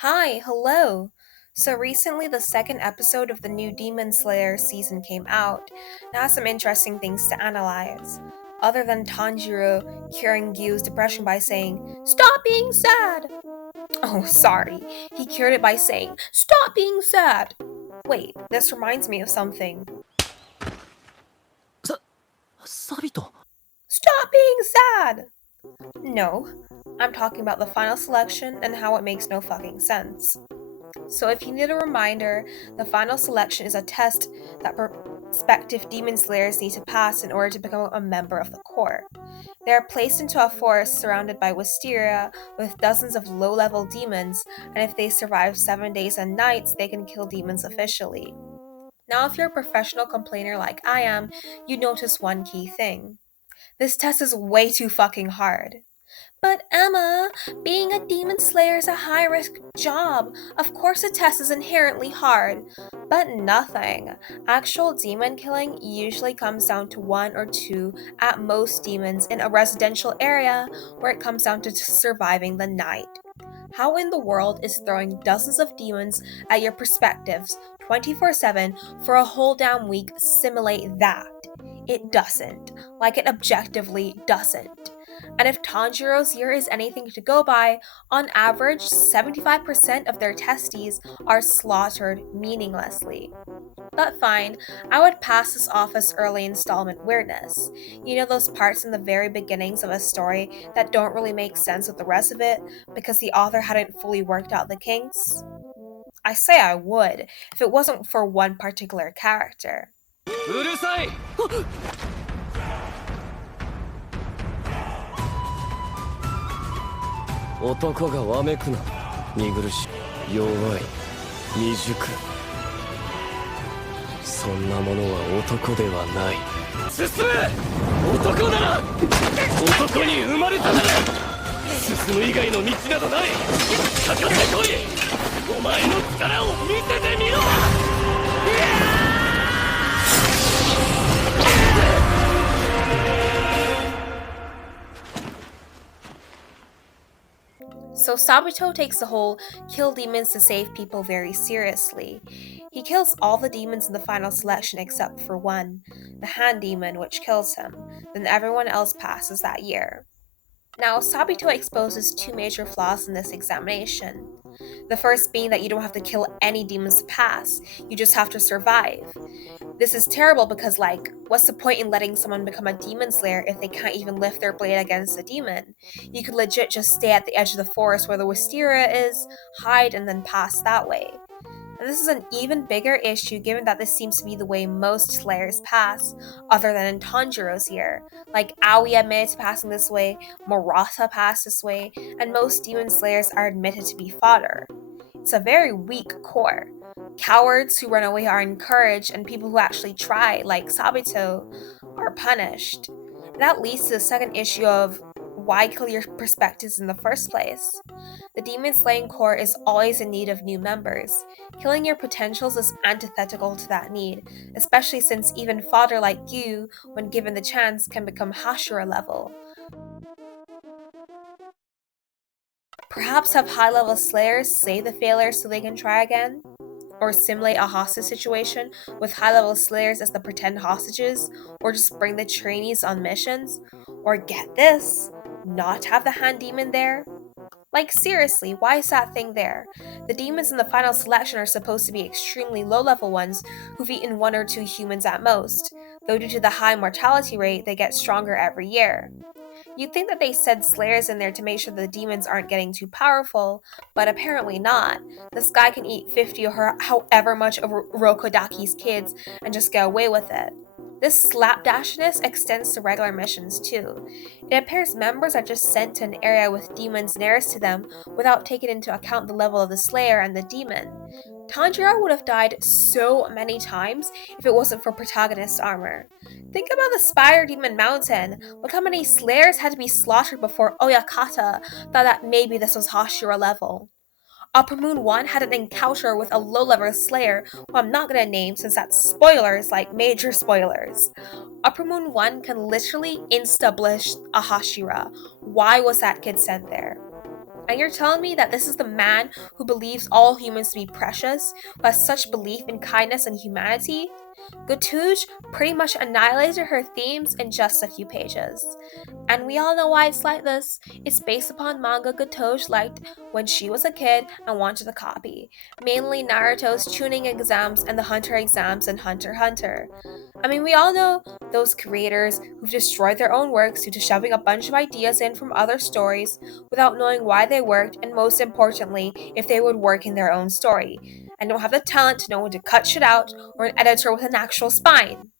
Hi, hello. So recently, the second episode of the new Demon Slayer season came out, and has some interesting things to analyze. Other than Tanjiro curing Giyu's depression by saying, "Stop being sad!" Oh, sorry, he cured it by saying, "Stop being sad!" Wait, this reminds me of something. サビト Stop being sad! No, I'm talking about the final selection and how it makes no fucking sense. So, if you need a reminder, the final selection is a test that prospective demon slayers need to pass in order to become a member of the Corps. They are placed into a forest surrounded by wisteria with dozens of low level demons, and if they survive 7 days and nights, they can kill demons officially. Now, if you're a professional complainer like I am, you notice one key thing. This test is way too fucking hard. But Emma, being a demon slayer is a high risk job. Of course, the test is inherently hard. But nothing. Actual demon killing usually comes down to one or two at most demons in a residential area where it comes down to surviving the night. How in the world is throwing dozens of demons at your perspectives 24/7 for a whole damn week simulate that? It doesn't. Like it objectively doesn't. And if Tanjiro's year is anything to go by, on average, 75% of their testes are slaughtered meaninglessly. But fine, I would pass this off as early installment weirdness. You know those parts in the very beginnings of a story that don't really make sense with the rest of it because the author hadn't fully worked out the kinks? I say I would, if it wasn't for one particular character. うるさい男がわめくな見苦しい弱い未熟そんなものは男ではない進め男なら男に生まれたなら進む以外の道などないかかってこいお前の力を見せてみろ So Sabito takes the whole kill demons to save people very seriously. He kills all the demons in the final selection except for one, the hand demon, which kills him. Then everyone else passes that year. Now, Sabito exposes two major flaws in this examination. The first being that you don't have to kill any demons to pass, you just have to survive. This is terrible because, what's the point in letting someone become a demon slayer if they can't even lift their blade against a demon? You could legit just stay at the edge of the forest where the wisteria is, hide, and then pass that way. And this is an even bigger issue given that this seems to be the way most slayers pass, other than in Tanjiro's year. Like Aoi admitted to passing this way, Murata passed this way, and most demon slayers are admitted to be fodder. It's a very weak core. Cowards who run away are encouraged, and people who actually try, like Sabito, are punished. That leads to the second issue of why kill your perspectives in the first place? The demon slaying core is always in need of new members. Killing your potentials is antithetical to that need, especially since even fodder like Giyu, when given the chance, can become Hashira level. Perhaps have high level slayers save the failures so they can try again? Or simulate a hostage situation with high level slayers as the pretend hostages? Or just bring the trainees on missions? Or get this, not have the hand demon there? Like, seriously, why is that thing there? The demons in the final selection are supposed to be extremely low level ones who've eaten one or two humans at most, though due to the high mortality rate, they get stronger every year. You'd think that they said slayers in there to make sure the demons aren't getting too powerful, but apparently not. This guy can eat 50 or however much of Rokodaki's kids and just get away with it. This slapdashness extends to regular missions too. It appears members are just sent to an area with demons nearest to them without taking into account the level of the slayer and the demon. Tanjiro would have died so many times if it wasn't for protagonist armor. Think about the Spire Demon Mountain. Look how many slayers had to be slaughtered before Oyakata thought that maybe this was Hashira level. Upper Moon 1 had an encounter with a low-level slayer who I'm not gonna name since that's spoilers, like major spoilers. Upper Moon 1 can literally insta-blish a Hashira. Why was that kid sent there? And you're telling me that this is the man who believes all humans to be precious, who has such belief in kindness and humanity? Gatouge pretty much annihilated her themes in just a few pages. And we all know why it's like this. It's based upon manga Gatouge liked when she was a kid and wanted to copy, mainly Naruto's tuning exams and the Hunter exams in Hunter x Hunter. I mean, we all know those creators who've destroyed their own works due to shoving a bunch of ideas in from other stories without knowing why they worked, and most importantly, if they would work in their own story, and don't have the talent to know when to cut shit out, or an editor with an actual spine.